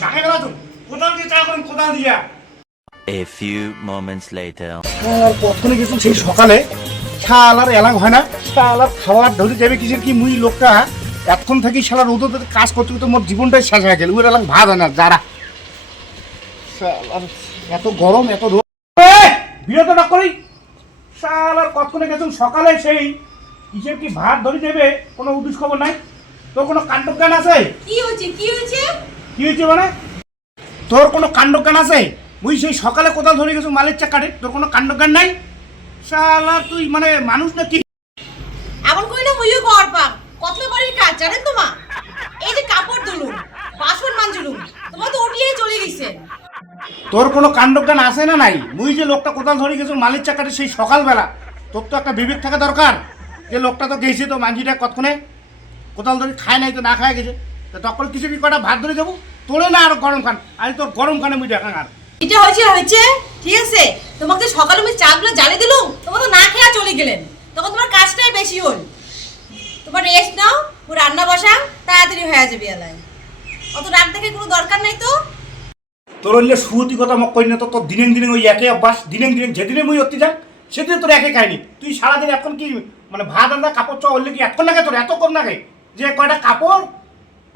ঢাকা গেলা তো কোদাল দিয়ে চা করেন কোদাল দিয়া। A few moments later. আর কখনো গেছিলাম সেই সকালে শালার এলাং হয় না শালার খাবার ধরে যাবে কিসের কি মুই লোকটা এতক্ষণ থাকি শালার রোদ কাজ করতে করতে মোর জীবনটাই শেষ হয়ে গেল ওর এলাং ভাত হয় না যারা শালার এত গরম এত রোদ বিরত না করি শালার কতক্ষণে গেছিলাম সকালে সেই কিসের কি ভাত ধরে যাবে কোনো উদ্দেশ্য খবর নাই তোর কোনো কাণ্ডজ্ঞান আছে? কি হয়েছে কি হয়েছে মানে তোর কোনো কাণ্ডজ্ঞান আছে? মুই সেই সকালে কোথাও ধরে গেছো মালের চাকাটে তোর কোনো কাণ্ডজ্ঞান নাই শালা তুই মানে মানুষ নাকি? এমন কইলে মুইও ঘর পাম কতলে বাড়ির কাজ জানেন তোমা এই যে কাপড় ধুলুম বাসন মাজলুম তোমার তো ওটিয়ে চলে গেছে। তোর কোনো কাণ্ডজ্ঞান আছে না নাই? মুই যে লোকটা কোথাও ধরে গেছো মালের চাকাটে সেই সকালবেলা তোর তো একটা বিবেক থাকা দরকার যে লোকটা তো গেছে তো মাঝিটা কতক্ষণে কোথাও ধরে খায় নাই তো না খায় গেছে তো তখন কিছু কি কটা ভাত ধরে যাবো তোলে না আর গরম খান আজ তোর গরম খানে মুই দেখা আর এটা হয়েছে ঠিক আছে তোমাকে সকালে আমি চাগুলো জ্বালিয়ে দিলুম তোমার তো না খেয়ে চলে গেলেন তখন তোমার কাজটাই বেশি হল তোমার রেস্ট নাও ও রান্না বসা তাড়াতাড়ি হয়ে যাবে এলাই অত রাত দেখে কোনো দরকার নাই তো। তোর হইলে সুতি কথা মোক কই না তো তোর দিনে ওই একে অভ্যাস দিনে যেদিনে মুই অতি যাক সেদিনে তোর একে খাইনি তুই সারাদিন এখন কি মানে ভাত আন্দা কাপড় চা হইলে কি এখন নাগে তোর এত কম নাগে যে কয়টা কাপড়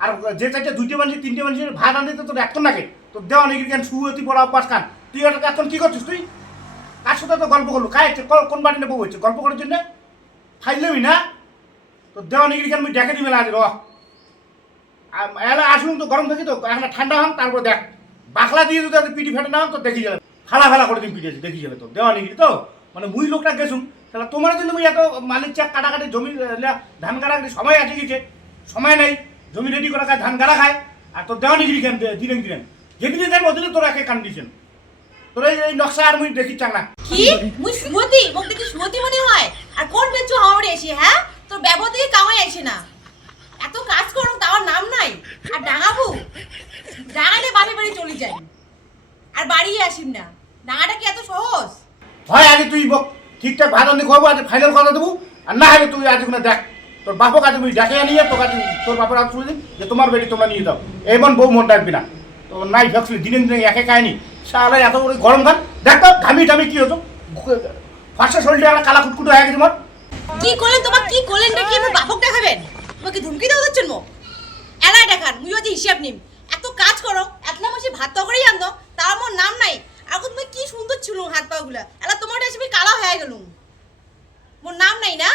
আর যে চাইতে দুইটে মানুষ তিনটে মানুষের ভাত আনতে তোর এখন নাগে তোর দেওয়া নাকি কেন সুতি পড়া অভ্যাস খান তুই এখন কি করছিস তুই কার সাথে তো গল্প করলো খাই কোন বাড়ি নেবো হচ্ছে গল্প করার জন্য খাইলেবি না তোর দেওয়া নাকি কেন মুই দেখে দিবে না আজ র এলা আসুন তো গরম থাকি তো এখন ঠান্ডা হন তারপর দেখ বাখলা দিয়ে যদি পিটি ফেটে না তো দেখি যাবে ফালা করে দিন পিটিয়েছে দেখি যাবে তো দেওয়া নাকি তো মানে মুই লোকটা গেছুন তাহলে তোমার জন্য মুই এত মালিক চাক কাটাকাটি জমি ধান কাটাকাটি সময় আছে গেছে সময় নেই জমি রেডি করা খায় ধান কাটা খায় আর তোর দেওয়া নাকি কেন দিলেন যেদিনে দেন ওদিনে তোর একে কন্ডিশন তোর এই নকশা আর মুই দেখি চাক না কি মুই সুমতি মোক দেখি সুমতি মনে হয় আর কোন বেচু হাওড়ে এসে হ্যাঁ তোর ব্যবহার থেকে কামাই আসে না এত কাজ করো তার নাম নাই আর ডাঙাবু ডাঙালে বাপে বাড়ি চলে যাই আর বাড়ি আসিম না ডাঙাটা কি এত সহজ হয় আগে তুই ঠিকঠাক ভাত আনতে খাবো আজ ফাইনাল কথা দেবো আর না হলে তুই আজ ওখানে দেখ তোর বাপক কাছে তুই দেখে আনিয়ে তোর কাছে তোর বাপের হাত তুলে দিন যে তোমার বেটি তোমরা নিয়ে যাও এমন বউ মন রাখবি না তো নাই ভাবছিলি দিনে একে খায়নি সারা এত করে গরম খান দেখ তো ঘামি টামি কি হতো ফার্স্টে শরীরটা একটা কালা কুটকুটো হয়ে গেছে তোমার কি করলেন তোমার কি করলেন নাকি আমার বাপক দেখাবেন তোমাকে ধুমকি দাও দিচ্ছেন মো এলাই দেখান মুই যদি হিসাব নিম এত কাজ করো এতলা মাসে ভাত তরকারি আনতো তার আমার নাম নাই আর তুমি কি সুন্দর ছিল হাত পা গুলা এলা তোমার এসে কালা হয়ে গেলুম মোর নাম নাই না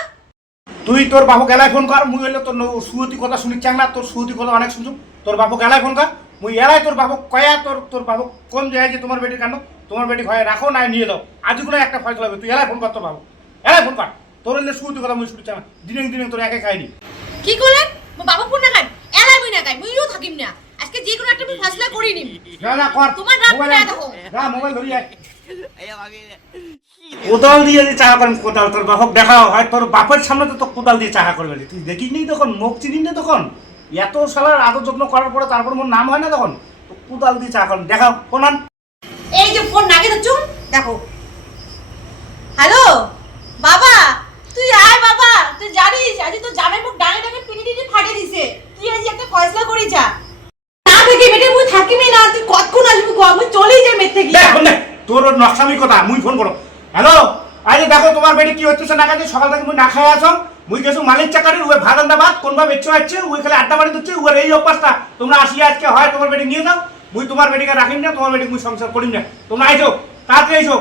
তুই তোর বাপক এলাই ফোন কর মুই হইলে তোর সুয়তি কথা শুনি চাং না তোর সুয়তি কথা অনেক শুনছুম তোর বাপক এলাই ফোন কর মুই এলাই তোর বাপক কয়া তোর বাপক কোন যায় যে তোমার বেটি কান্ড তোমার বেটি ভয়ে রাখো না নিয়ে যাও আজ কোনো একটা ফয়সলা হবে তুই এলাই ফোন কর তোর বাপক এলাই ফোন কর তোর হইলে সুয়তি কথা মুই শুনি চাং না দিনে তোর একে খাইনি কি করলেন মো বাবা ফোন না খাই এলাই মুই না খাই মুইও থাকিম না আজকে যে কোনো একটা ফয়সলা করি নিম না কর তোমার রাত না দেখো যা মোবাইল ধরি আয় কোদাল দিয়ে যে চাহা করেন কোদাল তোর বাপক দেখা হয় তোর বাপের সামনে তো কোদাল দিয়ে চাহা করবে তুই দেখিস নি তখন মুখ চিনিস না তখন এত সালার আদর যত্ন করার পরে তারপর মোর নাম হয় না তখন কোদাল দিয়ে চাহা করেন দেখাও ফোন আন এই যে ফোন নাগে তো দেখো হ্যালো বাবা তুই আয় বাবা তুই জানিস আজ তো জামাই মুখ ডাঙে ডাঙে পিটি ফাটিয়ে দিছে কি আজ একটা ফয়সলা করি যা না থেকে বেটে মুই থাকিমি না তুই কতক্ষণ আসবি গো আমি চলেই যাই মেতে গিয়ে দেখ ফোন দে তোর নকশামি কথা মুই ফোন করো হ্যালো আজ দেখো তোমার বেটি কি হচ্ছে না কাজে সকাল থেকে মুই না খাই আছো মুই গেছো মালিক চাকারের ওই ভাত আন্দা ভাত কোনবা বেচছো আছে ওই খালি আড্ডা বাড়ি দিচ্ছে ওর এই অভ্যাসটা তোমরা আসিয়া আজকে হয় তোমার বেটি নিয়ে যাও মুই তোমার বেটিকে রাখিম না তোমার বেটি মুই সংসার করিম না তোমরা আইছো তাড়াতাড়ি আইছো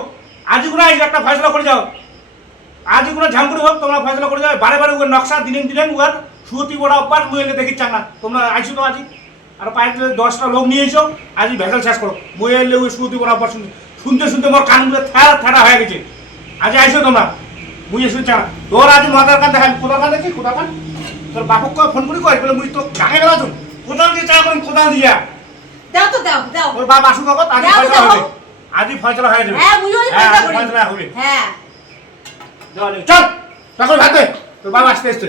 আজই কোনো আইসো একটা ফয়সলা করে যাও আজই কোনো ঝামকুড়ি হোক তোমরা ফয়সলা করে যাও বারে ওর নকশা দিনে ওর সুতি বড় অভ্যাস মুই এলে দেখি চাং না তোমরা আইসো তো আজই আর পায়ে 10টা লোক নিয়ে এসো আজই ভেজাল শেষ করো মুই এলে ওই সুতি বড় অভ্যাস শুনতে মোর কানগুলো থেড়া হয়ে গেছে আজ আইসো তোমরা মুই এসে চাং তোর আজ মাথার কান দেখাই কোদাল কান দেখছি কোদাল কান তোর বাপক ফোন করি কয় বলে মুই তো গাঙে গেলা তো কোদাল দিয়ে চা করেন কোদাল দিয়া দাও তো দাও দাও তোর বাপ আসুক আগত আজই ফয়সলা হয়ে যাবে হ্যাঁ মুইও ফয়সলা হবে হ্যাঁ চল তখন ভাতে তোর বাবা আসতে